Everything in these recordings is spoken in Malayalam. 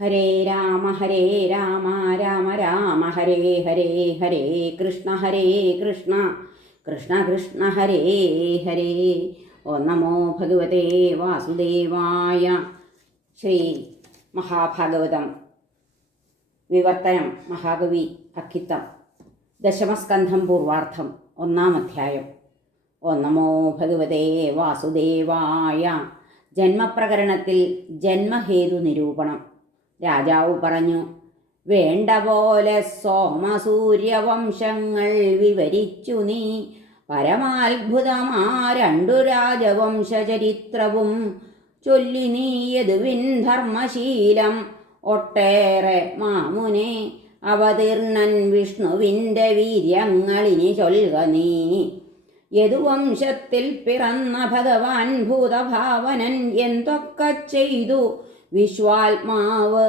ഹരേ രാമ രാമ രാമ ഹരേ ഹരേ ഹരേ കൃഷ്ണ കൃഷ്ണ കൃഷ്ണ ഹരേ ഹരേ. ഓ നമോ ഭഗവതേ വാസുദേവായ. ശ്രീ മഹാഭാഗവതം വിവർത്തനം മഹാകവി അക്കിത്തം ദശമസ്കന്ധം പൂർവാർത്ഥം ഒന്നാം അധ്യായം. ഓ നമോ ഭഗവതേ വാസുദേവായ. ജന്മപ്രകരണത്തിൽ ജന്മഹേതു നിരൂപണം. രാജാവ് പറഞ്ഞു, വേണ്ട പോലെ സോമസൂര്യവംശങ്ങൾ വിവരിച്ചു നീ. പരമാത്ഭുതമാ രണ്ടു രാജവംശചരിത്രവും ചൊല്ലി നീ. യദുവിൻ ധർമ്മശീലം ഒട്ടേറെ മാമുനെ. അവതീർണൻ വിഷ്ണുവിൻ്റെ വീര്യങ്ങളിനി ചൊൽക നീ. യദുവംശത്തിൽ പിറന്ന ഭഗവാൻ ഭൂതഭാവനൻ എന്തൊക്കെ ചെയ്തു വിശ്വാത്മാവ്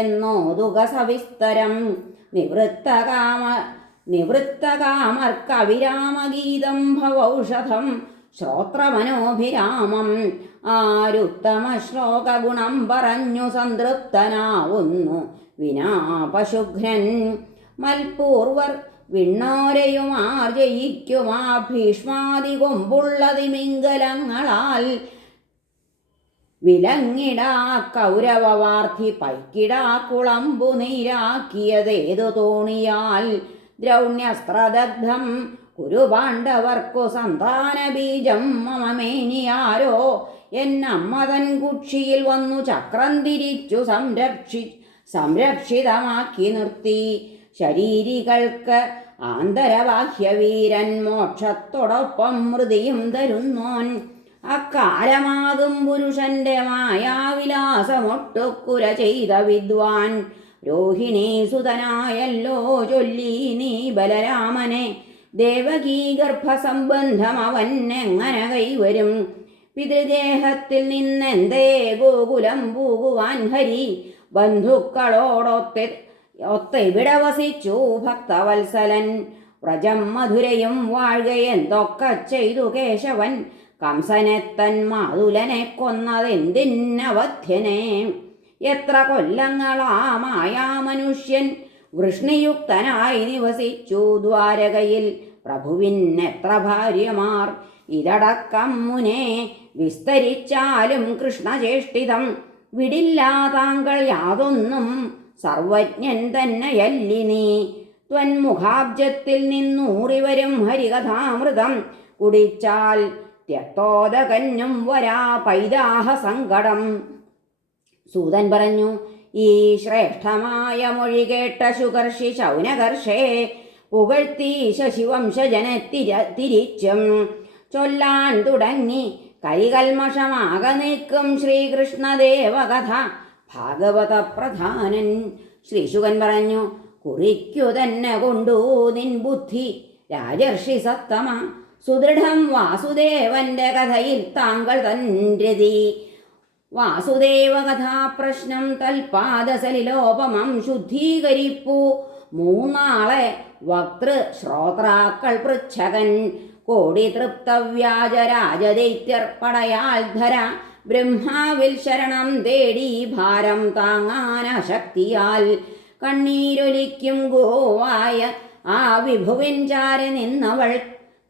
എന്നോതുക സവിസ്തരം. നിവൃത്തകാമർക്കവിരാമഗീതം ഭവൗഷധം ശ്രോത്രമനോഭിരാമം. ആരുത്തമ ശ്ലോകഗുണം പറഞ്ഞു സംതൃപ്തനാവുന്നു വിനാ പശുഘ്നൻ. മൽപൂർവർ വിണ്ണോരയുമാർ ജയിക്കുമാ ഭീഷ്മാതി കൊമ്പുള്ള തിമിംഗലങ്ങളാൽ. വിലങ്ങിടാ കൗരവവാർത്തി പൈക്കിടാ കുളമ്പു നീരാക്കിയതേതു തോണിയാൽ. ദ്രൗണ്യസ്ത്രദഗ്ധം കുരുപാണ്ഡവർക്കു സന്താന ബീജം മമമേനിയാരോ. എന്നമ്മതൻ കുക്ഷിയിൽ വന്നു ചക്രം തിരിച്ചു സംരക്ഷിതമാക്കി നിർത്തി. ശരീരികൾക്ക് ആന്തരബാഹ്യവീരൻ മോക്ഷത്തോടൊപ്പം മൃതിയും തരുന്നോൻ. അക്കാലമാകും പുരുഷന്റെ മായാവിലാസമൊട്ടുക്കുര ചെയ്ത വിദ്വാൻ. രോഹിണീ സുതനായല്ലോ ചൊല്ലി നീ ബലരാമനെ. ദേവകീ ഗർഭസംബന്ധം അവൻ എങ്ങനെ കൈവരും. പിതൃദേഹത്തിൽ നിന്നെന്തേ ഗോകുലം പോകുവാൻ ഹരി. ബന്ധുക്കളോടൊത്തെവിടെ വസിച്ചു ഭക്തവത്സലൻ. വ്രജം മധുരയും വാഴുകയെന്തൊക്കെ ചെയ്തു കേശവൻ. കംസനെ തൻ മാതുലനെ കൊന്നതെന്തിനവധ്യനെ. എത്ര കൊല്ലങ്ങളാമായ മനുഷ്യൻ വൃഷ്ണിയുക്തനായി നിവസിച്ചു ദ്വാരകയിൽ. പ്രഭുവിനെത്ര ഭാര്യമാർ ഇതടക്കം മുനെ. വിസ്തരിച്ചാലും കൃഷ്ണചേഷ്ടിതം വിടില്ലാ താങ്കൾ യാതൊന്നും. സർവജ്ഞൻ തന്നെയല്ലി നീ. ത്വന്മുഖാബ്ജത്തിൽ നിന്നൂറിവരും ഹരികഥാമൃതം കുടിച്ചാൽ ത്യക്തോദകന്നും വരാ പൈതാഹ സങ്കടം. സൂതൻ പറഞ്ഞു, ഈ ശ്രേഷ്ഠമായ മൊഴി കേട്ട ശുകർഷി ശൗനകർഷേ പുകഴ്ത്തി ശശിവംശജനെ തിരിച്ചും ചൊല്ലാൻ തുടങ്ങി. കൈകൽമഷമാക നിൽക്കും ശ്രീകൃഷ്ണദേവകഥ ഭാഗവത പ്രധാനൻ. ശ്രീശുകൻ പറഞ്ഞു, കുറിക്കു തന്നെ കൊണ്ടു നിൻ ബുദ്ധി രാജർഷി സത്തമ. സുദൃഢം വാസുദേവന്റെ കഥയിൽ താങ്കൾ തൻരതി. വാസുദേവകഥാപ്രശ്നം തൽപാദസലിലോപമം ശുദ്ധീകരിപ്പു. മൂന്നാളെ വക്തൃ ശ്രോത്രാക്കൾ പൃച്ഛകൻ. കോടി തൃപ്തവ്യാജരാജദൈത്യർ പടയാൽധര. ബ്രഹ്മാവിൽ ശരണം തേടി ഭാരം താങ്ങാനശക്തിയാൽ. കണ്ണീരൊലിക്കും ഗോവായ ആ വിഭുവിൻ ചാരി നിന്നവൾ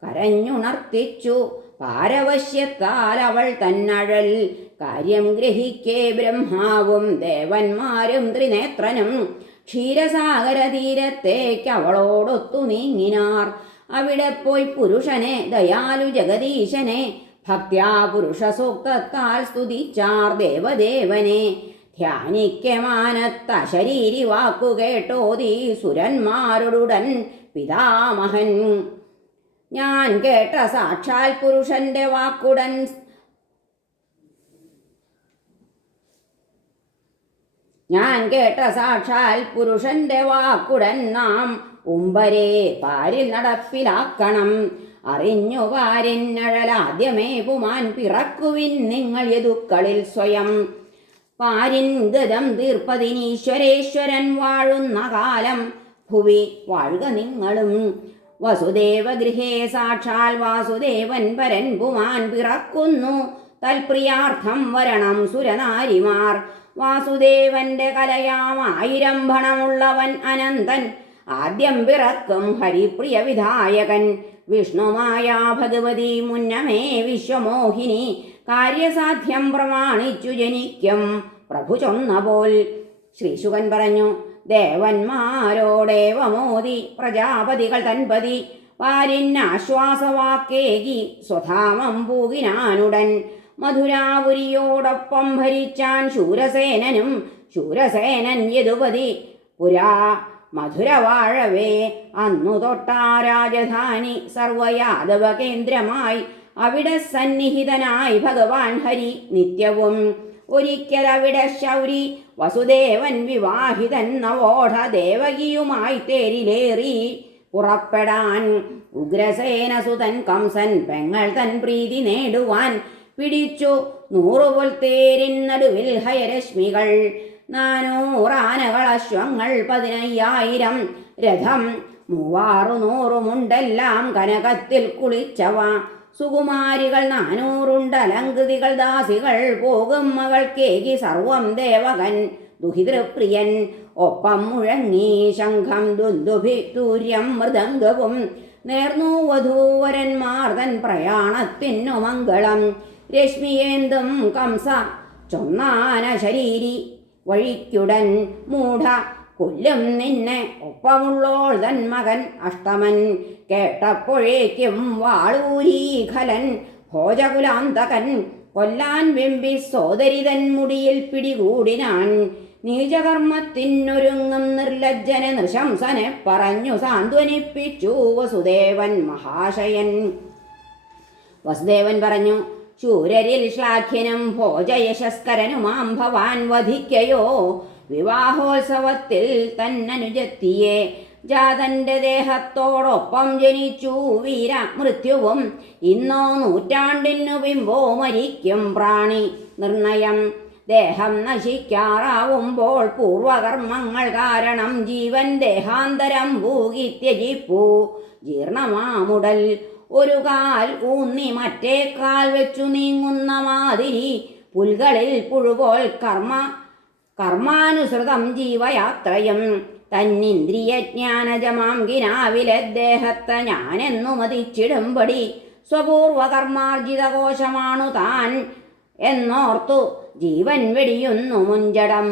കരഞ്ഞുണർത്തിച്ചു. പാരവശ്യത്താൽ അവൾ തന്നഴൽ കാര്യം ഗ്രഹിക്കേ ബ്രഹ്മാവും ദേവന്മാരും ത്രിനേത്രനും. ക്ഷീരസാഗര തീരത്തേക്ക് അവളോടൊത്തു നീങ്ങിനാർ. അവിടെ പോയി പുരുഷനെ ദയാലു ജഗദീശനെ ഭക്ത്യാ പുരുഷ സൂക്തത്താൽ സ്തുതിച്ചാർ ദേവദേവനെ. ധ്യാനിക്കെ മാനത്ത ശരീരി വാക്കു കേട്ടോതി സുരന്മാരുടൻ പിതാമഹൻ. ഞാൻ കേട്ട സാക്ഷാൽ പുരുഷന്റെ വാക്കുടൻ നാം ഉമ്പരെ പാരിൽ നടപ്പിലാക്കണം. അറിഞ്ഞു പാരിന്നഴലാദ്യമേ പുമാൻ പിറക്കുവിൻ നിങ്ങൾ യദുക്കളിൽ സ്വയം. പാരിൻ ഗതം തീർപ്പതിനീശ്വരേശ്വരൻ വാഴുന്ന കാലം ഭുവി വാഴുക നിങ്ങളും. വസുദേവഗൃഹേ സാക്ഷാൽ വാസുദേവൻ പരൻ പുമാൻ പിറക്കുന്നു. തൽപ്രിയാർത്ഥം വരണം സുരനാരിമാർ. വാസുദേവന്റെ കലയാം 1000 ഭണമുള്ളവൻ അനന്തൻ. ആദ്യം പിറക്കും ഹരിപ്രിയ വിധായകൻ. വിഷ്ണുമായ ഭഗവതി മുന്നമേ വിശ്വമോഹിനി. കാര്യസാധ്യം പ്രമാണിച്ചു ജനിക്കും പ്രഭു ചൊന്നപോൽ. ശ്രീശുകൻ പറഞ്ഞു, ദേവന്മാരോടേവമോദി പ്രജാപതികൾ തൻപതി പാരിന്നാശ്വാസവാക്കേകി സ്വധാമം പൂകിനാനുടൻ. മധുരാപുരിയോടൊപ്പം ഭരിച്ചാൻ ശൂരസേനനും. ശൂരസേനൻ യദുപതി പുരാ മധുര വാഴവേ. അന്നു തൊട്ടാ രാജധാനി സർവയാദവ കേന്ദ്രമായി. അവിടെ സന്നിഹിതനായി ഭഗവാൻ ഹരി നിത്യവും. ഒരിക്കലവിടെ ശൗരി വസുദേവൻ വിവാഹിതൻ നവോഢ ദേവകിയുമായി തേരിലേറി പുറപ്പെടാൻ. ഉഗ്രസേനസുതൻ കംസൻ പെങ്ങൾ തൻ പ്രീതി നേടുവാൻ പിടിച്ചു 100 പൊൽത്തേരിൻ നടുവിൽ ഹയരശ്മികൾ. 400 ആനകൾ, അശ്വങ്ങൾ 15000 രഥം 300 മുണ്ടെല്ലാം കനകത്തിൽ കുളിച്ചവ. സുകുമാരികൾ 400 അലങ്കൃതികൾ ദാസികൾ. പോകും മകൾക്കേകി സർവം ദേവകൻ ദുഹിതൃപ്രിയൻ. ഒപ്പം മുഴങ്ങി ശംഖം ദുന്ദുഭി തൂര്യം മൃദംഗവും. നേർന്നു വധൂവരന്മാർ തൻ പ്രയാണത്തിനു മംഗളം. രശ്മിയേന്തും കംസ ചൊന്നാന ശരീരി വഴിക്കുടൻ. മൂഢ കൊല്ലും നിന്നെ ഒപ്പമുള്ളോൾ തൻ മകൻ അഷ്ടമൻ. കേട്ടപ്പോഴേക്കും വാളൂരി ഖലൻ ഭോജകുലാന്തകൻ. കൊല്ലാൻ വെമ്പി സോദരിതൻ മുടിയിൽ പിടികൂടിനാൻ. നീചകർമ്മത്തിനൊരുങ്ങും നിർലജ്ജനെ നൃശംസനെ പറഞ്ഞു സാന്ത്വനിപ്പിച്ചു വസുദേവൻ മഹാശയൻ. വസുദേവൻ പറഞ്ഞു, ശൂരരിൽ ശ്ലാഘ്യനും ഭോജയശസ്കരനുമാം ഭവാൻ വധിക്കയോ വിവാഹോത്സവത്തിൽ തന്നനുജത്തിയെ. ജാതന്റെ ദേഹത്തോടൊപ്പം ജനിച്ചു വീര മൃത്യുവും. ഇന്നോ 100 നൂറ്റാണ്ടിനു പിമ്പോ മരിക്കും പ്രാണി നിർണയം. ദേഹം നശിക്കാറാവുമ്പോൾ പൂർവകർമ്മങ്ങൾ കാരണം ജീവൻ ദേഹാന്തരം ഭൂകിത്യജിപ്പൂ ജീർണമാമുടൽ. ഒരു കാൽ ഊന്നി മറ്റേ കാൽ വെച്ചു നീങ്ങുന്ന മാതിരി പുൽകളിൽ പുഴുപോൽ കർമാനുസൃതം ജീവയാത്രയും. തന്നിന്ദ്രിയജ്ഞാനജമാം ഗിനാവിലെ ദേഹത്തെ ഞാനെന്നു മതിച്ചിടുമ്പടി സ്വപൂർവകർമാർജിത കോശമാണു താൻ എന്നോർത്തു ജീവൻ വെടിയുന്നു മുഞ്ചടം.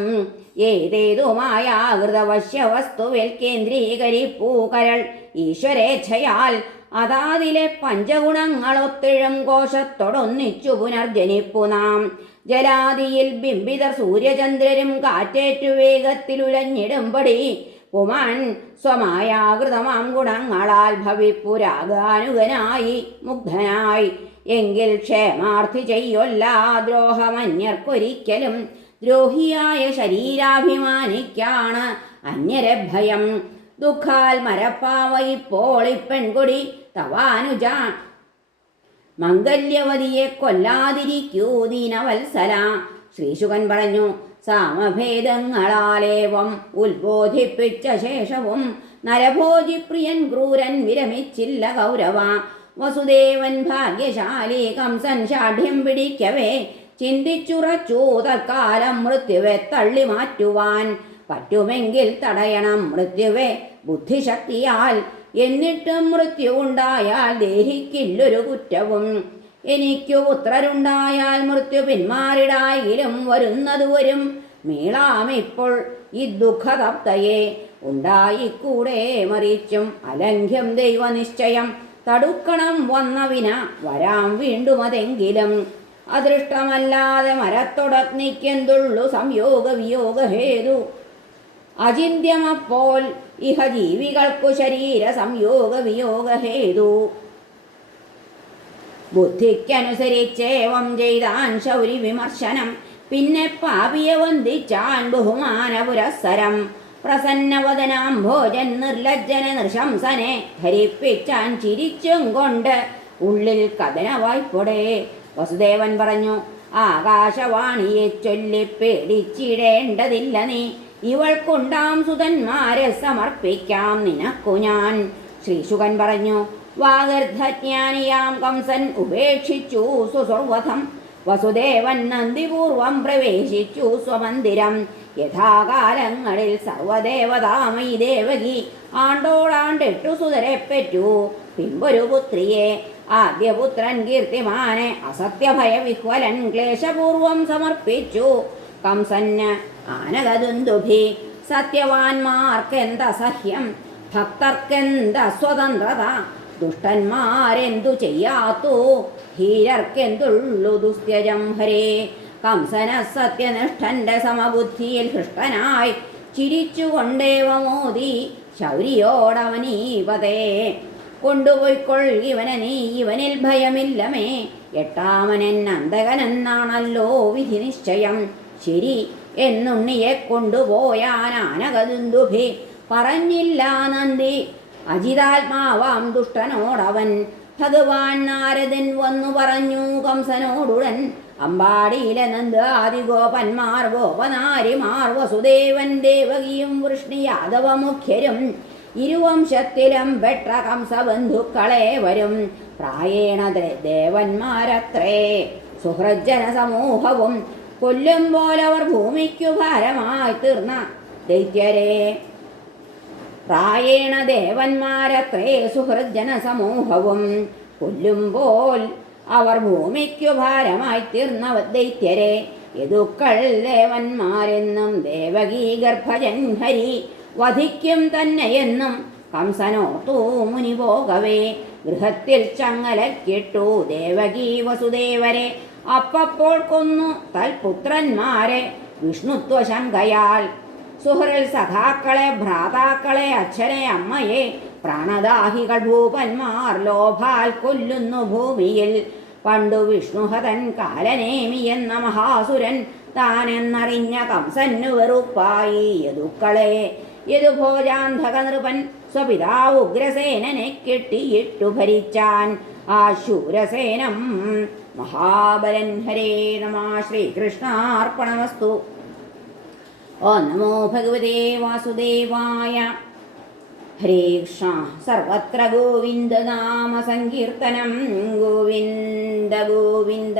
ഏതേതുമായ ആകൃതവശ്യവസ്തുവിൽ കേന്ദ്രീകരിപ്പൂ കരൾ ഈശ്വരേച്ഛയാൽ. അതാതിലെ പഞ്ചഗുണങ്ങളൊത്തിഴും കോശത്തോടൊന്നിച്ചു പുനർജനിപ്പു നാം. ജലാദിയിൽ ബിംബിതർ സൂര്യചന്ദ്രരും കാറ്റേറ്റു വേഗത്തിലുലഞ്ഞിടുമ്പടി പുമാൻ സ്വമായാകൃതമാം ഗുണങ്ങളാൽ ഭവിപ്പുരാഗാനുഗനായി മുഗ്ധനായി. എങ്കിൽ ക്ഷേമാർത്ഥി ചെയ്യൊല്ല ദ്രോഹമന്യർക്കൊരിക്കലും. ദ്രോഹിയായ ശരീരാഭിമാനിക്കാണ് അന്യരെ ഭയം. ദുഃഖാൽ മരപ്പാവ ഇപ്പോൾ ഇപ്പെൺകൊടി തവാനുജ. മംഗല്യവതിയെ കൊല്ലാതിരിക്കൂ ദീനവത്സല. ശ്രീശുകൻ പറഞ്ഞു, സാമഭേദങ്ങളാലേവം ഉത്ബോധിപ്പിച്ച ശേഷവും നരഭോജിപ്രിയൻ ക്രൂരൻ വിരമിച്ചില്ല കൗരവ. വസുദേവൻ ഭാഗ്യശാലി കംസൻ ഷാഠ്യം പിടിക്കവേ ചിന്തിച്ചുറച്ചു തൽക്കാലം മൃത്യുവെ തള്ളി മാറ്റുവാൻ. പറ്റുമെങ്കിൽ തടയണം മൃത്യുവെ ബുദ്ധിശക്തിയാൽ. എന്നിട്ടും മൃത്യു ഉണ്ടായാൽ ദേഹിക്കില്ലൊരു കുറ്റവും. എനിക്കു പുത്രരുണ്ടായാൽ മൃത്യു പിന്മാറിടായിലും വരുന്നതു വരും. മീളാമിപ്പോൾ ഈ ദുഃഖതപ്തയെ ഉണ്ടായിക്കൂടെ മറിച്ചും അലംഘ്യം ദൈവനിശ്ചയം. തടുക്കണം വന്ന വിന വരാം വീണ്ടും അതെങ്കിലും. അദൃഷ്ടമല്ലാതെ മരത്തൊടഗ്നിക്കെന്തുള്ളു സംയോഗ വിയോഗ ഹേതു. അചിന്യമപ്പോൾ ഇഹ ജീവികൾക്കു ശരീര സംയോഗ വിയോഗ ഹേതു. ബുദ്ധിക്കനുസരിച്ചേവം ചെയ്താൻ ശൗരി വിമർശനം. പിന്നെ പാപിയെ വന്ദിച്ചാൻ ബഹുമാന പുരസ്സരം. പ്രസന്നവദനാം ഭോജൻ നിർലജ്ജന നൃശംസനെ ധരിപ്പിച്ചാൻ ചിരിച്ചും കൊണ്ട് ഉള്ളിൽ കഥനവായ്പൊടെ. വസുദേവൻ പറഞ്ഞു, ആകാശവാണിയെ ചൊല്ലി പേടിച്ചിടേണ്ടതില്ല നീ. ഇവൾക്കുണ്ടാം സുതന്മാരെ സമർപ്പിക്കാം നിനക്കു ഞാൻ. ശ്രീശുകൻ പറഞ്ഞു, വാഗർദ്ധജ്ഞാനിയാം കംസൻ ഉപേക്ഷിച്ചു സുസുർവധം. വസുദേവൻ നന്ദിപൂർവം പ്രവേശിച്ചു സ്വമന്ദിരം. യഥാകാലങ്ങളിൽ സർവദേവതാമയി ദേവകി ആണ്ടോടാണ്ടെട്ടു സുതരെ പെറ്റു. പിമ്പൊരു പുത്രിയെ ആദ്യപുത്രൻ കീർത്തിമാനെ അസത്യഭയവിഹ്വലൻ ക്ലേശപൂർവം സമർപ്പിച്ചു. കംസന് ആനകദുന്ദുഭി സത്യവാൻമാർക്കെന്തസഹ്യം ഭക്തർക്കെന്ത സ്വതന്ത്രത. ദുഷ്ടന്മാരെന്തു ചെയ്യാത്തു ധീരർക്കെന്തുള്ളു ദുസ്ത്യജം ഹരേ. കംസന സത്യനിഷ്ഠന്റെ സമബുദ്ധിയിൽ ഹൃഷ്ടനായി ചിരിച്ചുകൊണ്ടേവമോദി ശൗരിയോടവനീപതേ. കൊണ്ടുപോയിക്കൊൾ ഇവനെ നീ, ഇവനിൽ ഭയമില്ലമേ. എട്ടാമനൻ അന്തകനെന്നാണല്ലോ വിധി നിശ്ചയം. ശരി എന്നുണ്ണിയെ കൊണ്ടുപോയാനാനകദുന്ദുഭി പറഞ്ഞില്ല നന്ദി. അജിതാത്മാവാം ദുഷ്ടനോടവൻ ഭഗവാൻ നാരദൻ വന്നു പറഞ്ഞു കംസനോടുടൻ. അമ്പാടിയിലെ നന്ദ ആദിഗോപന്മാർ ഗോപനാരിമാർ വസുദേവൻ ദേവകിയും വൃഷ്ണി യാദവ മുഖ്യരും ഇരുവംശത്തിലും പെട്ട കംസബന്ധുക്കളെ വരും. പ്രായേണ ദേവന്മാരത്രേ സുഹൃജന സമൂഹവും കൊല്ലുമ്പോലവർ ഭൂമിക്കു ഭാരമായി തീർന്ന ദൈത്യരെ. പ്രായേണ ദേവന്മാരത്രേ സുഹൃജന സമൂഹവും കൊല്ലുമ്പോൾ അവർ ഭൂമിക്കു ഭാരമായി തീർന്ന ദൈത്യരെ. യദുക്കൾ ദേവന്മാരെന്നും ദേവകീ ഗർഭജൻ ഹരി വധിക്കും തന്നെയെന്നും കംസനോർത്തു മുനി പോകവേ. ഗൃഹത്തിൽ ചങ്ങലക്കിട്ടു ദേവകീ വസുദേവരെ അപ്പപ്പോൾ കൊന്നു തൽപുത്രന്മാരെ വിഷ്ണുത്വശങ്കയാൽ. സുഹൃൽ സഖാക്കളെ ഭ്രാതാക്കളെ അച്ഛനെ അമ്മയെ പ്രാണദാഹികൾ ഭൂപന്മാർ ലോഭാൽ കൊല്ലുന്നു ഭൂമിയിൽ. പണ്ടു വിഷ്ണുഹതൻ കാലനേമി എന്ന മഹാസുരൻ താനെന്നറിഞ്ഞ കംസന്നു വെറുപ്പായി യദുക്കളെ. യദുഭോജാന്ധക നൃപൻ സ്വപിതാവ് ഉഗ്രസേനനെ കെട്ടിയിട്ടു ഭരിച്ചാൻ ആ ശൂരസേനം മഹാബലൻ. ഹരേ നമഃ. ശ്രീകൃഷ്ണാർപ്പണമസ്തു. ഓം നമോ ഭഗവതേ വാസുദേവായ. ഹരേ കൃഷ്ണ. സർവത്ര ഗോവിന്ദനാമ സങ്കീർത്തനം. ഗോവിന്ദ ഗോവിന്ദ.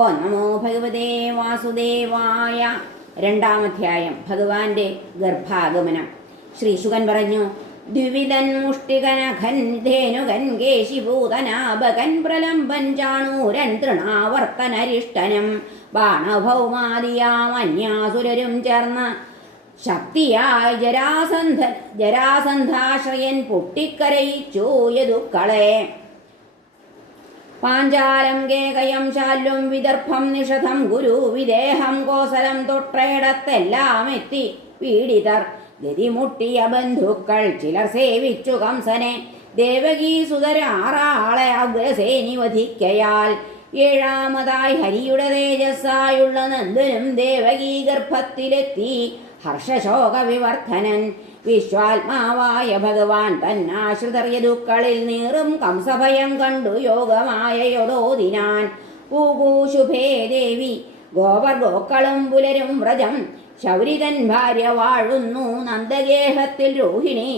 ഓം നമോ ഭഗവതേ വാസുദേവായ. രണ്ടാമധ്യായം. ഭഗവാന്റെ ഗർഭാഗമനം. ശ്രീശുകൻ പറഞ്ഞു: ദ്വിവിധൻ മുഷ്ടികനഖൻ ധേനുകൻ കേശിഭൂതനാഭകൻ പ്രലംബൻ ചാണൂരൻ തൃണാവർത്തനരിഷ്ടനം ബാണഭൗമാദിയാമന്യാസുരരും ചേർന്ന് ശക്തിയായി ജരാസന്ധാശ്രയൻ പൊട്ടിക്കരയിച്ചു യദുക്കളെ. പാഞ്ചാലം കേകയം ശാല്യം വിദർഭം നിഷധം ഗുരു വിദേഹം കോസലം തൊട്ടയിടത്തെല്ലാം എത്തി പീഡിതർ. ഗതിമുട്ടിയ ബന്ധുക്കൾ ചിലർ സേവിച്ചു കംസനെ. ദേവകീ സുതര 6 ആളെ അഗ്രസേനി വധിക്കയാൽ. ഏഴാമതായി ഹരിയുടെ തേജസ്സായുള്ള നന്ദനും ദേവകീ ഗർഭത്തിലെത്തി ഹർഷശോക വിവർദ്ധനൻ. വിശ്വാത്മാവായ ഭഗവാൻ തന്നാശ്രിതർ യദുക്കളിൽ നീറും കംസഭയം കണ്ടു യോഗമായ യദോദിനാൻ. പൂകൂ ശുഭേ ദേവി ഗോപർ ഗോക്കളും പുലരും വ്രജം. ശൗരിതൻ ഭാര്യ വാഴുന്നു നന്ദഗേഹത്തിൽ രോഹിണി.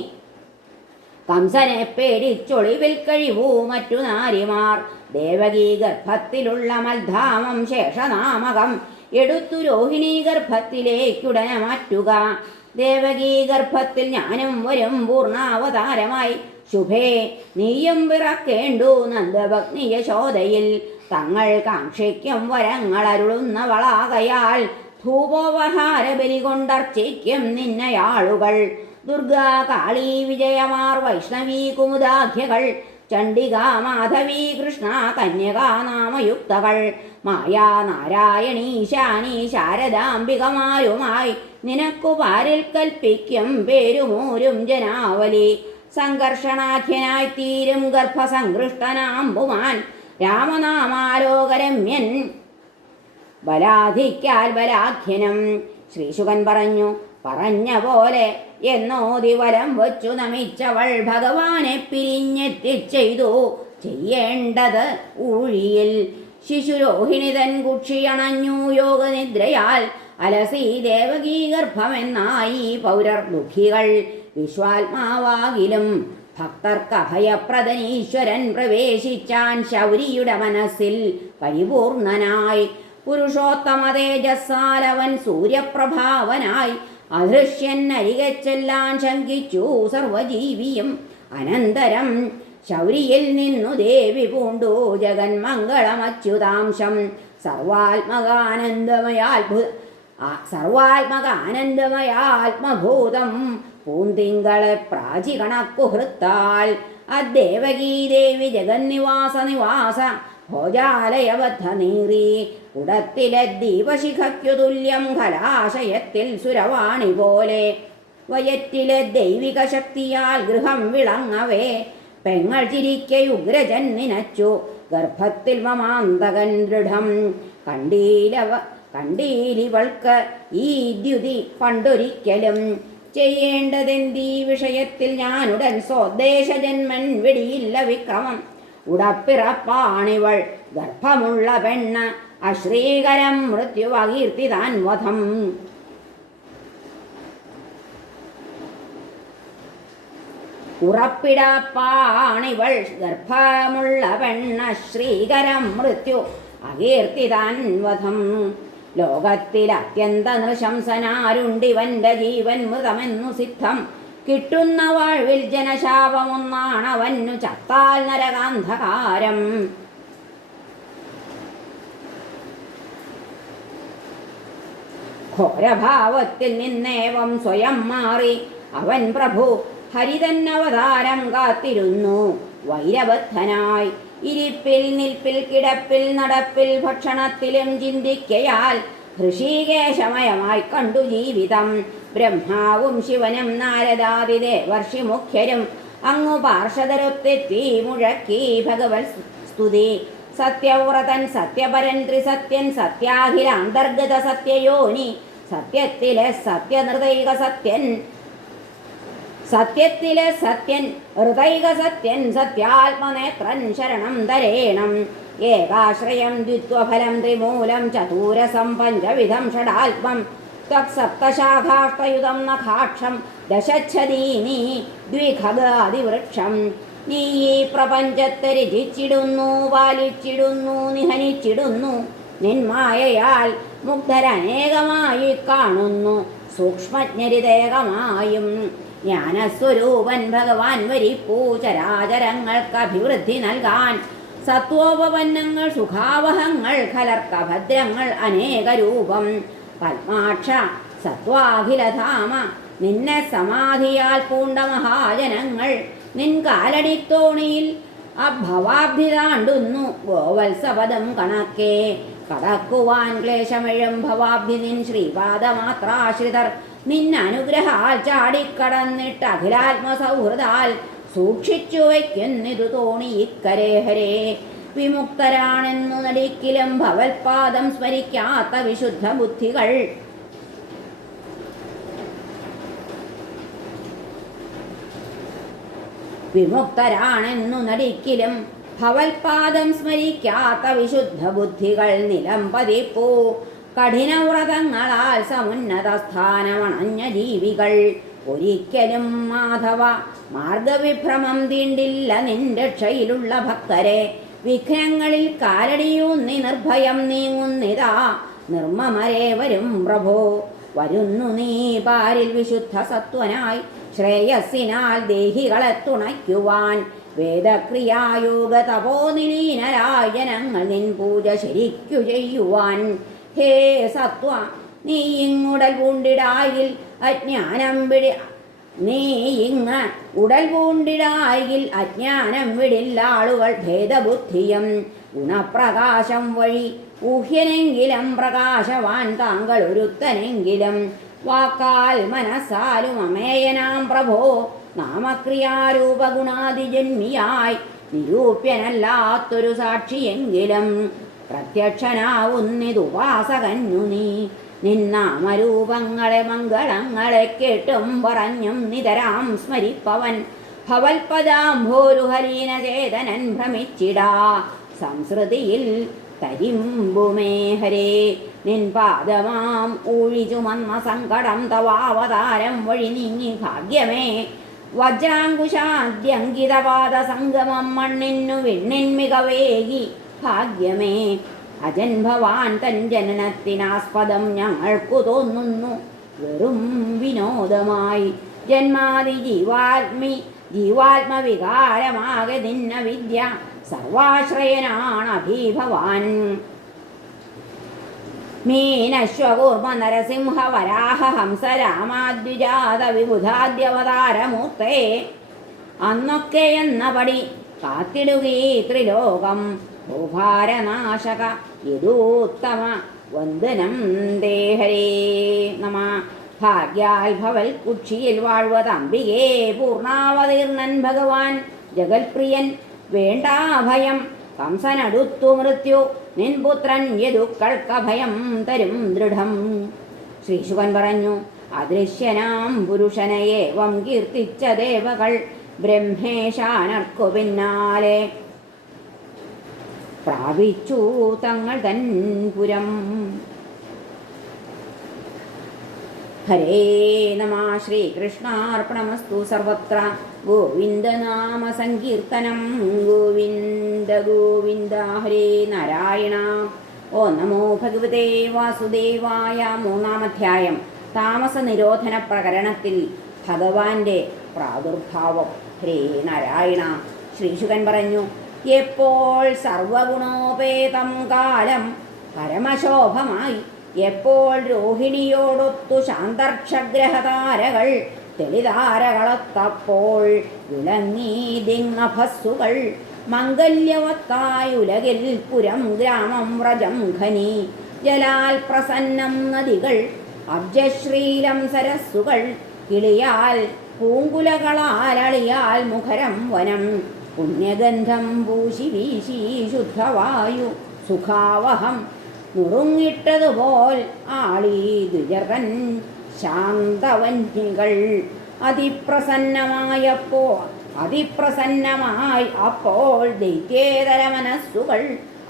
കംസനെ പേടിച്ചൊളിവിൽ കഴിവൂ മറ്റു നാരിമാർ. ദേവകീ ഗർഭത്തിലുള്ള മൽധാമം ശേഷനാമകം എടുത്തു രോഹിണീ ഗർഭത്തിലേക്കുടനെ മാറ്റുക. ദേവകീ ഗർഭത്തിൽ ഞാനും വരും പൂർണ്ണാവതാരമായി. ശുഭേ നീയും പിറക്കേണ്ടു നന്ദഭഗ്നി യശോദയിൽ. തങ്ങൾ കാക്ഷിക്കും വരങ്ങളരുളുന്നവളാകയാൽ ധൂപോപഹാര ബലി കൊണ്ടർച്ചിക്കും നിന്നയാളുകൾ. ദുർഗാ കാളി വിജയമാർ വൈഷ്ണവീ കുമുദാഖ്യകൾ. ചണ്ഡിക മാധവി കൃഷ്ണ കന്യകാ നാമയുക്തകൾ. മായാ നാരായണീ ശാനി ശാരദാംബികമാരുമായി നിനക്കു പാരിൽ കൽപ്പിക്കും പേരുമൂരും ജനാവലി. സംഘർഷണാഖ്യനായി തീരും ഗർഭസങ്കൃഷ്ടനാമ്പുമാൻ. രാമനാമാലോകരമ്യൻ ബലാധിക്കാൽ ബലാഖ്യനം. ശ്രീശുകൻ പറഞ്ഞു: പറഞ്ഞ പോലെ എന്നോതി വലം വച്ചു നമിച്ചവൾ ഭഗവാനെ പിരിഞ്ഞെത്തിച്ചെയ്തു ചെയ്യേണ്ടത് ഊഴിയിൽ. ശിശുരോഹിണി തൻ കുക്ഷിയണഞ്ഞു യോഗനിദ്രയാൽ. അലസി ദേവകീ ഗർഭമെന്നായി പൗരർ ദുഃഖികൾ. വിശ്വാത്മാവാകിലും ഭക്തർക്കഭയപ്രദനീശ്വരൻ പ്രവേശിച്ചാൻ ശൗരിയുടെ മനസ്സിൽ പരിപൂർണനായി. പുരുഷോത്തമ തേജസ്സാലവൻ സൂര്യപ്രഭാവനായി. അദൃശ്യൻ അരികെ ചെല്ലാൻ ശങ്കിച്ചു സർവജീവിയും. അനന്തരം ശൗരിയിൽ നിന്നു ദേവി പൂണ്ടു ജഗന്മംഗളമച്യുതാംശം. സർവാത്മകാനന്ദമയാത്മഭൂതം പൂന്തിങ്കളെ പ്രാചി കണക്കു ഹൃത്താൽ. അദ്ദേവകീ ദേവി ജഗന്നിവാസ ഭോജാലയബദ്ധ നീറി. കുടത്തിലെ ദീപശിഖയ്ക്കു തുല്യം കലാശയത്തിൽ സുരവാണി പോലെ. വയറ്റിലെ ദൈവിക ശക്തിയാൽ ഗൃഹം വിളങ്ങവേ പെങ്ങൾ ചിരിക്കെ ഉഗ്രജൻ നിനച്ചു. ഗർഭത്തിൽ മമാന്തകൻ ദൃഢം കണ്ടീലിവൾക്ക് ഈ ദ്യുതി പണ്ടൊരിക്കലും. ചെയ്യേണ്ടതെന്തീ വിഷയത്തിൽ ഞാനുടൻ സ്വദേശജന്മൻ വെടിയില്ല വിക്രമം. ഉടപ്പിറപ്പാണിവൾ ഗർഭമുള്ള പെണ്ണ് അശ്രീകരം മൃത്യുവകീർത്തിതാൻ വധം. ഉറപ്പിടപ്പാണിവൾ ഗർഭമുള്ള പെണ്ണ് ശ്രീകരം മൃത്യു അകീർത്തിതാൻ വധം. ലോകത്തിൽ അത്യന്ത നൃശംസനാരുണ്ടിവന്റെ ജീവൻ മൃതമെന്നു സിദ്ധം. കിട്ടുന്ന വാഴ്വിൽ ജനശാപമൊന്നാണവന്നു ചത്താൽ നരകാന്ധകാരം. ഘോരഭാവത്തിൽ നിന്നേവം സ്വയം മാറി അവൻ പ്രഭു ഹരിതന്നവതാരം കാത്തിരുന്നു വൈരബദ്ധനായി. ഇരിപ്പിൽ നിൽപ്പിൽ കിടപ്പിൽ നടപ്പിൽ ഭക്ഷണത്തിലും ചിന്തിക്കയാൽ ഹൃഷീകേശമയമായി കണ്ടു ജീവിതം. ബ്രഹ്മാവും ശിവനും നാരദാദിദേവർഷി മുഖ്യരും അങ്ങു പാർഷദരൊത്തെത്തി മുഴക്കി ഭഗവത് സ്തുതി. സത്യവ്രതൻ സത്യപരൻ ത്രിസത്യൻ സത്യാഖിലാന്തർഗത സത്യയോനി. സത്യത്തിലെ സത്യനൃതൈക സത്യൻ ഹൃദൈക സത്യൻ സത്യാത്മനേത്രൻ ശരണം തരേണം. ഏകാശ്രയം ദ്വിത്വഫലം ത്രിമൂലം ചതൂരസം പഞ്ചവിധം ഷഡാത്മം. ത്വക്സപ്തശാഖാഷ്ടയുധം നഖാക്ഷം ദശച്ഛദീനി ദ്വിഖഗാദിവൃക്ഷം. നീ ഈ പ്രപഞ്ചത്തെ രചിച്ചിടുന്നു പാലിച്ചിടുന്നു നിഹനിച്ചിടുന്നു. നിന്മായയാൽ മുഗ്ധരനേകമായി കാണുന്നു സൂക്ഷ്മജ്ഞരിതേകമായും. ജ്ഞാനസ്വരൂപൻ ഭഗവാൻ വരിപ്പൂ ചരാചരങ്ങൾക്ക് അഭിവൃദ്ധി നൽകാൻ. സത്വോപന്നങ്ങൾ സുഖാവഹങ്ങൾ ഖലർക്ക ഭദ്രങ്ങൾ അനേക രൂപം. പത്മാക്ഷ സത്വാഖിലധാമ നിന്നെ സമാധിയാൽ പൂണ്ട മഹാജനങ്ങൾ. നിൻ കാലടിത്തോണിയിൽ അഭവാബ്ധി താണ്ടുന്നു ഗോവത്സപദം കണക്കേ. കടക്കുവാൻ ക്ലേശമെഴും ഭവാബ്ധി നിൻ ശ്രീപാദമാത്രാശ്രിതർ. നിന്നനുഗ്രഹാൽ ചാടിക്കടന്നിട്ട് അഖിലാത്മസൗഹൃദാൽ സൂക്ഷിച്ചു വയ്ക്കുന്നിതു തോണി ഇക്കരെ ഹരേ. വിമുക്തരാണെന്നു നടിക്കിലും ഭവൽപാദം സ്മരിക്കാത്ത വിശുദ്ധ ബുദ്ധികൾ. വിമുക്തരാണെന്നു നടിക്കിലും ഭവൽപാദം സ്മരിക്കാത്ത വിശുദ്ധ ബുദ്ധികൾ നിലം പതിപ്പൂ. കഠിനവ്രതങ്ങളാൽ സമുന്നത സ്ഥാനമണഞ്ഞ ജീവികൾ. ഒരിക്കലും മാധവ മാർഗവിഭ്രമം തീണ്ടില്ല നിൻ രക്ഷയിലുള്ള ഭക്തരെ. വിഘ്നങ്ങളിൽ കാലടിയൂന്നി നിർഭയം നീങ്ങുന്നിതാ നിർമ്മമരെ വരും പ്രഭോ. വരുന്നു നീ പാരിൽ വിശുദ്ധ സത്വനായി ശ്രേയസ്സിനാൽ ദേഹികളെ തുണയ്ക്കുവാൻ. വേദക്രിയായോഗ തപോനിലീനരായ ജനങ്ങൾ നിൻ പൂജ ശരിക്കു ചെയ്യുവാൻ. ഹേ സത്വ നീ ഇങ്ങുടൽ പൂണ്ടിടായിൽ അജ്ഞാനം വിടില്ലാളുകൾ ഭേദബുദ്ധിയും. ഗുണപ്രകാശം വഴി ഊഹ്യനെങ്കിലും പ്രകാശവാൻ താങ്കൾ ഒരുത്തനെങ്കിലും. വാക്കാൽ മനസ്സാലും അമേയനാം പ്രഭോ നാമക്രിയാരൂപഗുണാദിജന്മിയായി നിരൂപ്യനല്ലാത്തൊരു സാക്ഷിയെങ്കിലും. പ്രത്യക്ഷനാവുന്നിതുപാസകന്നു നീ. നിന്നാമരൂപങ്ങളെ മംഗളങ്ങളെ കേട്ടും പറഞ്ഞും നിതരാം സ്മരിപ്പവൻ. ഭവൽപദാംഭോരുഹലീനചേതനൻ ഭ്രമിച്ചിടാ സംസൃതിയിൽ തരിമ്പുമേ ഹരേ. നിൻ പാദമാം ഊഴി ചുമന്ന സങ്കടം തവാവതാരം വഴി നീങ്ങി ഭാഗ്യമേ. വജ്രാങ്കുശാദ്യങ്കിതപാദ സംഗമം മണ്ണിന്നു വിണ്ണിന്മികവേകി ഭാഗ്യമേ അജൻ ഭവാൻ തൻ ജനനത്തിനാസ്പദം ഞങ്ങൾക്കു തോന്നുന്നു വെറും വിനോദമായി ജന്മാതി ജീവാത്മവികാരമാകെ നിന്ന വിദ്യ സർവാശ്രയനാണ് അഭീഭവാൻ മീനശ്വകൂർമ്മ നരസിംഹ വരാഹ ഹംസ രാമാദ്വിജാത വിബുധാദ്യവതാരമൂർത്തേ അന്നൊക്കെ എന്നപടി കാത്തിടുകീ ത്രിലോകം ഭൂഭാരനാശക യദൂത്തമ വന്ദനം ദേ ഹരേ നമ ഭാഗ്യാൽ ഭവൽ കുക്ഷിയിൽ വാഴ്വതംബികേ പൂർണാവതീർണൻ ഭഗവാൻ ജഗൽപ്രിയൻ വേണ്ടാഭയം കംസനടുത്തു മൃത്യു നിൻപുത്രൻ യദുക്കൾക്കഭയം തരും ദൃഢം. ശ്രീശുകൻ പറഞ്ഞു, അദൃശ്യനാം പുരുഷനെ ഏവം കീർത്തിച്ച ദേവകൾ ബ്രഹ്മേശാനർക്കു പിന്നാലെ പ്രാപിച്ചു തങ്ങൾ തൻ പുരം. ഹരേ നമ. ശ്രീകൃഷ്ണാർപ്പണമസ്തു. സർവത്ര ഗോവിന്ദനാമ സങ്കീർത്തനം. ഗോവിന്ദ ഗോവിന്ദ. ഹരേ നാരായണ. ഓ നമോ ഭഗവതേ വാസുദേവായ. 3-ാം അധ്യായം. താമസ നിരോധന പ്രകരണത്തിൽ ഭഗവാന്റെ പ്രാദുർഭാവം. ഹരേ നാരായണ. ശ്രീശുകൻ പറഞ്ഞു, എപ്പോൾ സർവഗുണോപേതം കാലം പരമശോഭമായി എപ്പോൾ രോഹിണിയോടൊത്തു ശാന്തർക്ഷഗ്രഹതാരകൾ തെളിതാരകളത്തപ്പോൾ വിളങ്ങി ദിങ്ങഭസ്സുകൾ മംഗല്യവത്തായുലകിൽ പുരം ഗ്രാമം വ്രജം ഖനി ജലാൽ പ്രസന്നം നദികൾ അബ്ജശ്രീലം സരസ്സുകൾ കിളിയാൽ പൂങ്കുലകളാലളിയാൽ മുഖരം വനം പുണ്യഗന്ധം പൂശി വീശി ശുദ്ധവായു സുഖാവഹം നുറുങ്ങിട്ടതുപോൽ ആളീ ദ്വിജർകൻ ശാന്തവന്യകൾ അതിപ്രസന്നമായി അപ്പോൾ ദൈത്യേതര മനസ്സുകൾ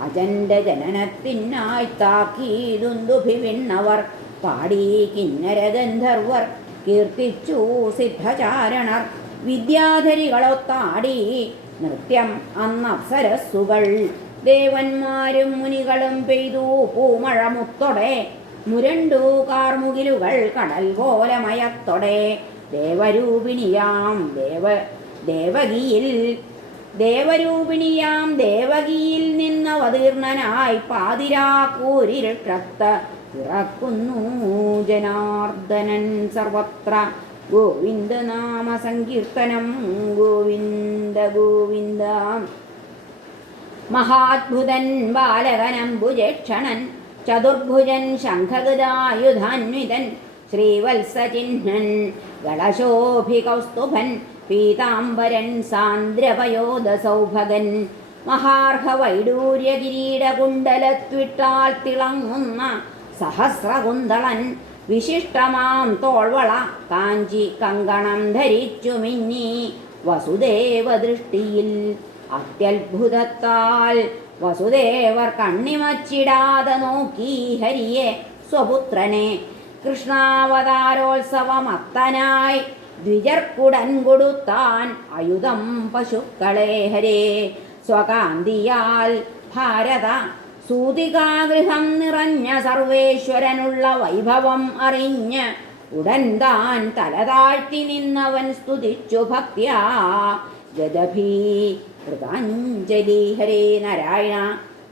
അജന്റെ ജനനത്തിനായി താക്കീതുന്ദുഭിവിണ്ണവർ പാടി കിന്നരഗന്ധർവർ കീർത്തിച്ചു സിദ്ധചാരണർ വിദ്യാധരികളൊത്താടി നൃത്യം അന്നപ്സരസ്സുകൾ ദേവന്മാരും മുനികളും പെയ്തു പൂമഴമുത്തൊടെ മുരണ്ടു കാർമുകിലുകൾ കടൽ പോലെ മയത്തൊടെ ദേവകിയിൽ നിന്നവതീർണനായി പാതിരാക്കൂരിരക്ത പിറക്കുന്നു ജനാർദ്ദനൻ. സർവത്ര ഗോവിന്ദനാമ സങ്കീർത്തനം. ഗോവിന്ദ ഗോവിന്ദ. മഹാത്ഭുതൻ ബാലകനംബുജേക്ഷണൻ ചതുർഭുജൻ ശംഖഗദായുധാന്വിതൻ ശ്രീവത്സചിഹ്നൻ ഗളശോഭികൗസ്തുഭൻ പീതാംബരൻ സാന്ദ്രപയോദസൗഭഗൻ മഹാർഹവൈഡൂര്യകിരീടകുണ്ടലത്വിട്ടാൽ തിളങ്ങുന്ന സഹസ്രകുന്തളൻ വിശിഷ്ടമാം തോൾവള കാഞ്ചി കങ്കണം ധരിച്ചു മിന്നി വസുദേവദൃഷ്ടിയിൽ അത്യത്ഭുതത്താൽ വസുദേവർ കണ്ണിമച്ചിടാതെ നോക്കി ഹരിയെ സ്വപുത്രനെ കൃഷ്ണാവതാരോത്സവമത്തനായി ദ്വിജർക്കുടൻ കൊടുത്താൻ അയുധം പശുക്കളെ ഹരേ സ്വകാന്തിയാൽ ഭാരത സൂതികാഗൃഹം നിറഞ്ഞ സർവേശ്വരനുള്ള വൈഭവം അറിഞ്ഞ് ഉടൻ താൻ തലതാഴ്ത്തി നിന്നവൻ സ്തുതിച്ചു ഭക്ത്യാ ഗദഭീ കൃതാഞ്ജലി. ഹരേ നാരായണ.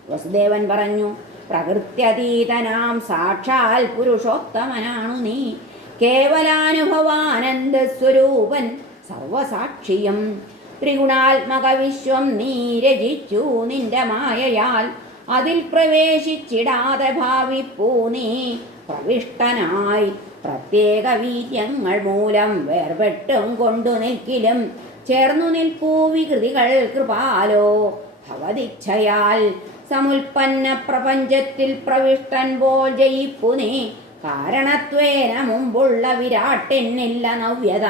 വസുദേവൻ പറഞ്ഞു, പ്രകൃത്യതീതനാം സാക്ഷാൽ പുരുഷോത്തമനാണു നീ കേവലാനുഭവാനന്ദസ്വരൂപൻ സർവസാക്ഷിയും ത്രിഗുണാത്മക വിശ്വം നീ രചിച്ചു നിന്റെ മായയാൽ അതിൽ പ്രവേശിച്ചിടാതെ ഭാവിപ്പൂ നീ പ്രവിഷ്ടനായി പ്രത്യേക വീര്യങ്ങൾ മൂലം വേർപെട്ടും കൊണ്ടു നിൽക്കിലും ചേർന്നു നിൽപ്പൂ വികൃതികൾ കൃപാലോ ഭവതിച്ഛയാൽ സമുൽപ്പന്ന പ്രപഞ്ചത്തിൽ പ്രവിഷ്ടൻ പോൽ ജയിപ്പു നീ കാരണത്വേന മുമ്പുള്ള വിരാട്ടിന്നില്ല നവ്യത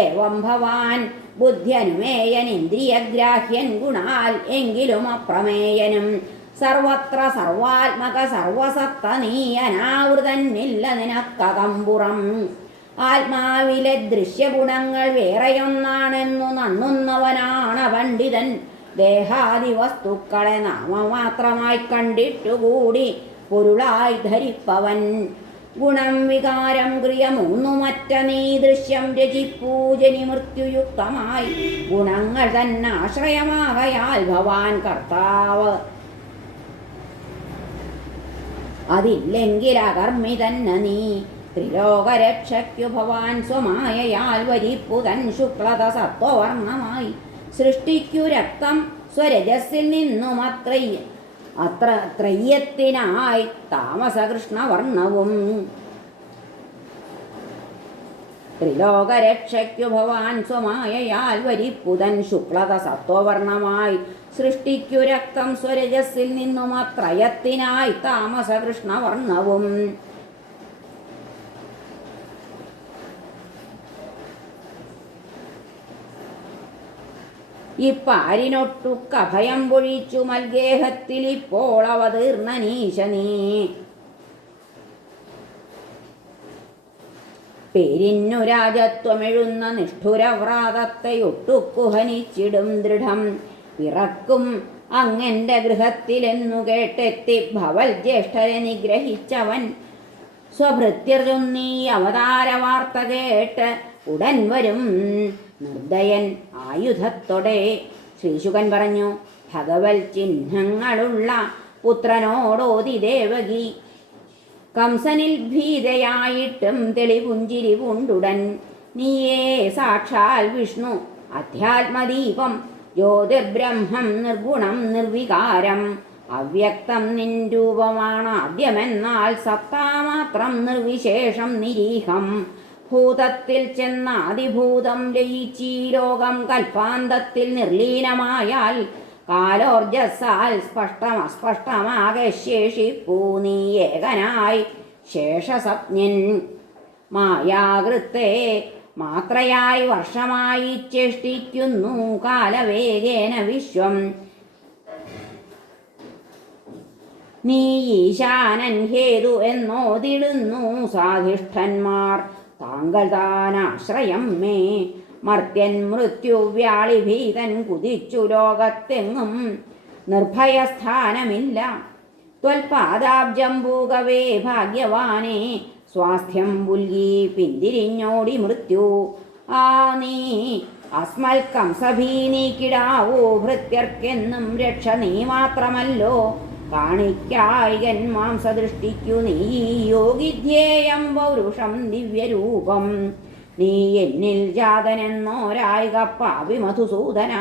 ഏവം ഭവാൻ ബുദ്ധ്യനുമേയൻ ഇന്ദ്രിയഗ്രാഹ്യൻ ഗുണാൽ എങ്കിലും അപ്രമേയനും സർവത്ര സർവാത്മക സർവസത്ത നീ അനാവൃതന്നില്ല നിനക്കകമ്പുറം ആത്മാവിലെ ദൃശ്യഗുണങ്ങൾ വേറെയൊന്നാണെന്നു നണ്ണുന്നവനാണ് പണ്ഡിതൻ. ദേഹാദി വസ്തുക്കളെ നാമമാത്രമായി കണ്ടിട്ടുകൂടി പൊരുളായി ധരിപ്പവൻ. ഗുണം വികാരം ക്രിയ മൂന്നുമറ്റ നീ ദൃശ്യം രചിപ്പൂജനി മൃത്യുയുക്തമായി. ഗുണങ്ങൾ തന്നാശ്രയമാകയാൽ ഭവാൻ കർത്താവ്. അതില്ലെങ്കിൽ അകർമ്മി തന്നെ നീ. ത്രിലോകരക്ഷയ്ക്കു ഭവാൻ സ്വമായയാൽ വരിപ്പു തൻ ശുക്ലത സത്വവർണ്ണമായി. സൃഷ്ടിക്കു രക്തം സ്വരജസ്സിൽ നിന്നുമത്ര ത്രയ്യത്തിനായി താമസകൃഷ്ണവർണ്ണവും. ത്രിലോകരക്ഷയ്ക്കു ഭവാൻ സ്വമായയാൽ വരിപ്പുതൻ ശുക്ലത സത്വവർണ്ണമായി. സൃഷ്ടിക്കു രക്തം സ്വരജസ്സിൽ നിന്നുമത്രയത്തിനായി താമസകൃഷ്ണവർണ്ണവും. ഇപ്പാരിനൊട്ടുക്കഭയം പൊഴിച്ചു മൽഗേഹത്തിൽ ഇപ്പോൾ അവതീർന്ന നീശനീ. പേരിന്നു രാജത്വമെഴുന്ന നിഷ്ഠുരവ്രാതത്തെയൊട്ടുക്കുഹനിച്ചിടും ദൃഢം. പിറക്കും അങ്ങന്റെ ഗൃഹത്തിലെന്നു കേട്ടെത്തി ഭവൽ ജ്യേഷ്ഠരെ നിഗ്രഹിച്ചവൻ. സ്വഭൃത്യർ ചൊന്നീ അവതാര വാർത്ത കേട്ട് ഉടൻ വരും നിർദ്ദയൻ ആയുധത്തോടെ. ശ്രീശുകൻ പറഞ്ഞു, ഭഗവൽ ചിഹ്നങ്ങളുള്ള പുത്രനോടോതി ദേവകി. കംസനിൽ ഭീതയായിട്ടും തെളിപുഞ്ചിരി പൂണ്ടുടൻ. നീയേ സാക്ഷാൽ വിഷ്ണു അധ്യാത്മദീപം. ജ്യോതിർബ്രഹ്മം നിർഗുണം നിർവികാരം. അവ്യക്തം നിൻ രൂപമാണാദ്യമെന്നാൽ സത്താമാത്രം നിർവിശേഷം നിരീഹം. ഭൂതത്തിൽ ചെന്നാതിഭൂതം ലയിച്ചീ ലോകം കൽപ്പാന്തത്തിൽ നിർലീനമായാൽ കാലോർജസാൽ സ്പഷ്ടമസ്പഷ്ടമാകെ ശേഷിപ്പൂ നീ ഏകനായി ശേഷസജ്ഞൻ. മായാകൃത്തെ മാത്രയായി വർഷമായി ചേഷ്ടിക്കുന്നു കാലവേഗേന വിശ്വം. നീ ഈശാനൻ ഹേതു എന്നോതിടുന്നു സാധിഷ്ഠന്മാർ. താങ്കൾ താനാശ്രയം മേ. മർത്യൻ മൃത്യുവ്യാളിഭീതൻ കുതിച്ചു ലോകത്തെങ്ങും നിർഭയസ്ഥാനമില്ല. ത്വൽപാദാബ്ജം പൂകവേ ഭാഗ്യവാനേ. സ്വാസ്ഥ്യം പുൽകി പിന്തിരിഞ്ഞോടി മൃത്യു. ആ നീ അസ്മൽ കംസഭീനിക്കിടാവൂ. ഭൃത്യർക്കെന്നും രക്ഷ നീ മാത്രമല്ലോ. കാണിക്കായികൻ മാംസദൃഷ്ടിക്കു നീ യോഗിധ്യേയം പൗരുഷം ദിവ്യരൂപം. നീ എന്നിൽ ജാതനെന്നോരായിക പാപി മധുസൂദന.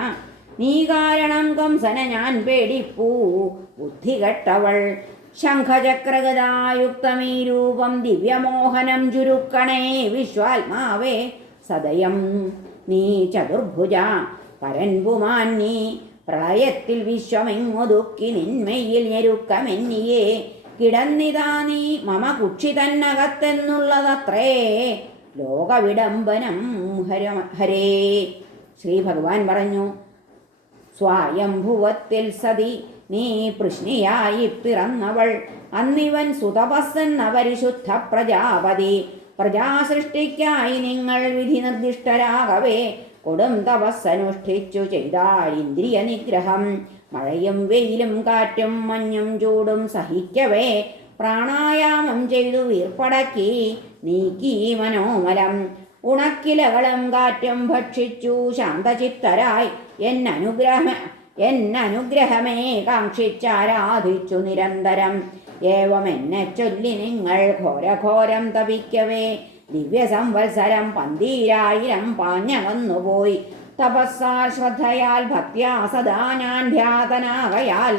നീ കാരണം കംസന ഞാൻ പേടിപ്പൂ ബുദ്ധികെട്ടവൾ. ശംഖചക്രഗദായുക്തമീ രൂപം ദിവ്യമോഹനം ചുരുക്കണേ വിശ്വാത്മാവേ സദയം. നീ ചതുർഭുജ പരൻപുമാൻ നീ. പ്രളയത്തിൽ വിശ്വമെങ്ങൊതുക്കി നിന്മയിൽ ഞെരുക്കമെന്നിയേ. കിടന്നിതാ നീ മമ കുക്ഷി തന്നകത്തെന്നുള്ളതത്രേ ലോകവിഡംബനം ഹരേ. ശ്രീ ഭഗവാൻ പറഞ്ഞു, സ്വായംഭുവത്തിൽ സതി നീ പൃശ്നിയായി പിറന്നവൾ. അന്നിവൻ സുതപസ്സെന്ന പരിശുദ്ധ പ്രജാപതി. പ്രജാസൃഷ്ടിക്കായി നിങ്ങൾ വിധി നിർദ്ദിഷ്ടരാകവേ കൊടും തപസ്സനുഷ്ഠിച്ചു ചെയ്താൽ ഇന്ദ്രിയ നിഗ്രഹം. മഴയും വെയിലും കാറ്റും മഞ്ഞും ചൂടും സഹിക്കവേ പ്രാണായാമം ചെയ്തു വീർപ്പടക്കി നീക്കി മനോമലം. ഉണക്കിലകളും കാറ്റും ഭക്ഷിച്ചു ശാന്തചിത്തരായി എന്നനുഗ്രഹമേ കാക്ഷിച്ചാരാധിച്ചു നിരന്തരം. ഏവം എന്നെ ചൊല്ലി നിങ്ങൾ ഘോരഘോരം തപിക്കവേ ദിവ്യസംവത്സരം 12000 പാഞ്ഞകന്നുപോയി. തപസ്സാൽ ശ്രദ്ധയാൽ ഭക്ത്യാ സദാ ഞാൻ ധ്യാതനാകയാൽ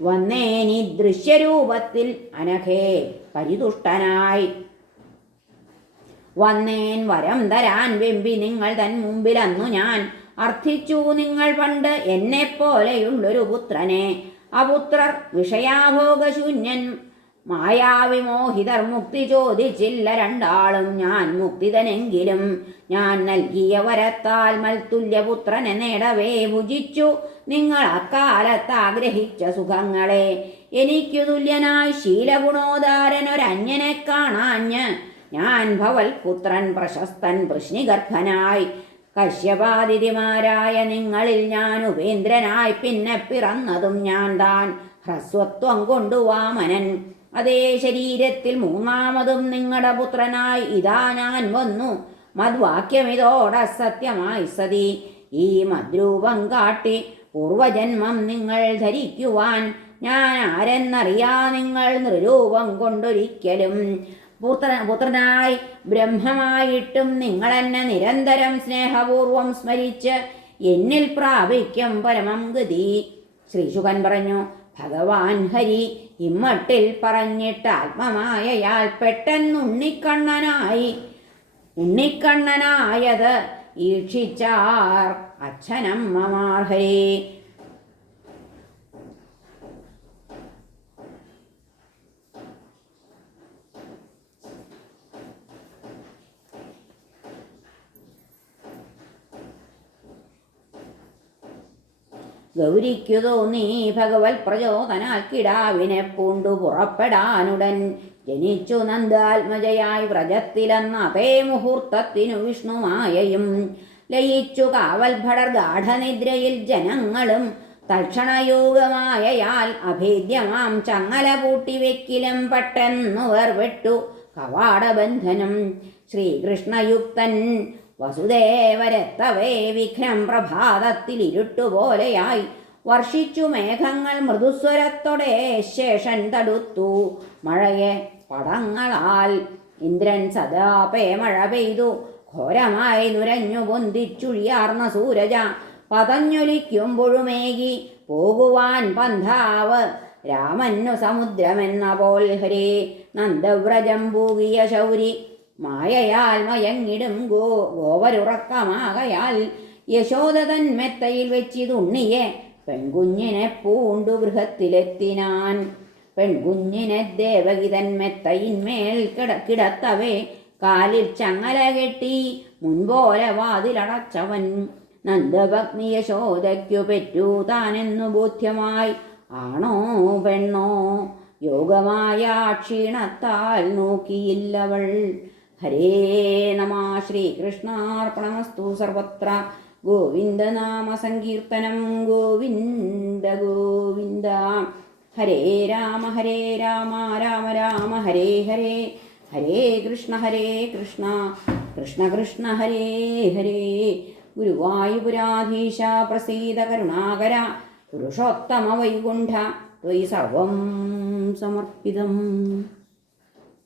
വന്നേനി ദൃശ്യരൂപത്തിൽ അനഘേ പരിതുഷ്ടനായി. വന്നേൻ വരം തരാൻ വെമ്പി നിങ്ങൾ തൻ മുമ്പിലന്നു ഞാൻ. അർത്ഥിച്ചു നിങ്ങൾ പണ്ട് എന്നെപ്പോലെയുള്ളൊരു പുത്രനെ. അപുത്രർ വിഷയാഭോഗശൂന്യൻ മായാവിമോഹിതർ. മുക്തി ചോദിച്ചില്ല രണ്ടാളും. ഞാൻ മുക്തിതനെങ്കിലും ഞാൻ നൽകിയ വരത്താൽ മൽത്തുല്യപുത്രനെ നേടവേ ഭുജിച്ചു നിങ്ങൾ അക്കാലത്ത് ആഗ്രഹിച്ച സുഖങ്ങളെ. എനിക്കു തുല്യനായി ശീലഗുണോദാരനൊരന്യനെ കാണാഞ്ഞ് ഞാൻ ഭവൽ പുത്രൻ പ്രശസ്തൻ വൃഷ്ണിഗർഭനായി കശ്യപാതിഥിമാരായ നിങ്ങളിൽ ഞാൻ ഉപേന്ദ്രനായി പിന്നെ പിറന്നതും ഞാൻ താൻ ഹ്രസ്വത്വം കൊണ്ടു വാമനൻ അതേ ശരീരത്തിൽ മൂന്നാമതും നിങ്ങളുടെ പുത്രനായി ഇതാ ഞാൻ വന്നു മദ്വാക്യമിതോടെ സത്യമായി സതി ഈ മദ്രൂപം കാട്ടി പൂർവജന്മം നിങ്ങൾ ധരിക്കുവാൻ ഞാൻ ആരെന്നറിയാ നിങ്ങൾ നൃരൂപം കൊണ്ടൊരിക്കലും പുത്രനായി ബ്രഹ്മമായിട്ടും നിങ്ങളെന്നെ നിരന്തരം സ്നേഹപൂർവം സ്മരിച്ച് എന്നിൽ പ്രാപിക്കും പരമം ഗതി. ശ്രീശുകൻ പറഞ്ഞു, ഭഗവാൻ ഹരി ഇമ്മട്ടിൽ പറഞ്ഞിട്ട് ആത്മമായയാൽ ഉണ്ണിക്കണ്ണനായത് ഈക്ഷിച്ചാർ അച്ഛനമ്മമാർ ഹരേ. ഗൗരിക്കു തോന്നി ഭഗവത് പ്രചോദനാൽ കിടാവിനെ പൂണ്ടു പുറപ്പെടാനുടൻ ജനിച്ചു നന്ദാത്മജയായി വ്രജത്തിലെന്ന അതേ മുഹൂർത്തത്തിനു വിഷ്ണുമായയും ലയിച്ചു കാവൽ ഭടർ ഗാഠനിദ്രയിൽ ജനങ്ങളും തൽക്ഷണയോഗമായയാൽ അഭേദ്യമാം ചങ്ങല പൂട്ടിവെക്കിലും പെട്ടെന്നു വേർപെട്ടു കവാടബന്ധനം. ശ്രീകൃഷ്ണയുക്തൻ വസുദേവരെത്തവേ വിഘ്നം പ്രഭാതത്തിൽ ഇരുട്ടുപോലെയായി വർഷിച്ചു മേഘങ്ങൾ മൃദുസ്വരത്തോടെ ശേഷൻ തടുത്തു മഴയെ പടങ്ങളാൽ. ഇന്ദ്രൻ സദാപേ മഴ പെയ്തു ഘോരമായി നുരഞ്ഞു പൊന്തിച്ചുഴിയാർന്ന സൂരജ പതഞ്ഞൊലിക്കുമ്പൊഴുമേകി പോകുവാൻ പന്ഥാവ് രാമന്നു സമുദ്രമെന്ന പോൽ ഹരേ. നന്ദവ്രജം പൂകിയ ശൗരി മായയാൽ മയങ്ങിടും ഗോവരുറക്കമാകയാൽ യശോദതൻ മെത്തയിൽ വെച്ചിതുണ്ണിയെ പെൺകുഞ്ഞിനെ പൂണ്ടു ഗൃഹത്തിലെത്തിനാൻ. പെൺകുഞ്ഞിനെ ദേവകിതൻ മെത്തയിന്മേൽ കിടത്തവേ കാലിൽ ചങ്ങല കെട്ടി മുൻപോലെ വാതിലടച്ചവൻ. നന്ദഭഗ്നി യശോദയ്ക്കു പെറ്റു താനെന്നു ബോധ്യമായി ആണോ പെണ്ണോ യോഗമായ ക്ഷീണത്താൽ നോക്കിയില്ലവൾ. ഹരേ നമ. ശ്രീകൃഷ്ണാർപ്പണമസ്തു. സർവത്ര ഗോവിന്ദനാമ സങ്കീർത്തനം. ഗോവിന്ദ ഗോവിന്ദ. ഹരേ രാമ രാമ രാമ ഹരേ ഹരേ. ഹരേ കൃഷ്ണ കൃഷ്ണ കൃഷ്ണ ഹരേ ഹരേ. ഗുരുവായൂപുരാധീശ പ്രസീദ കരുണാകര. പുരുഷോത്തമ വൈകുണ്ഠ ത്വയി സർവം സമർപ്പിതം.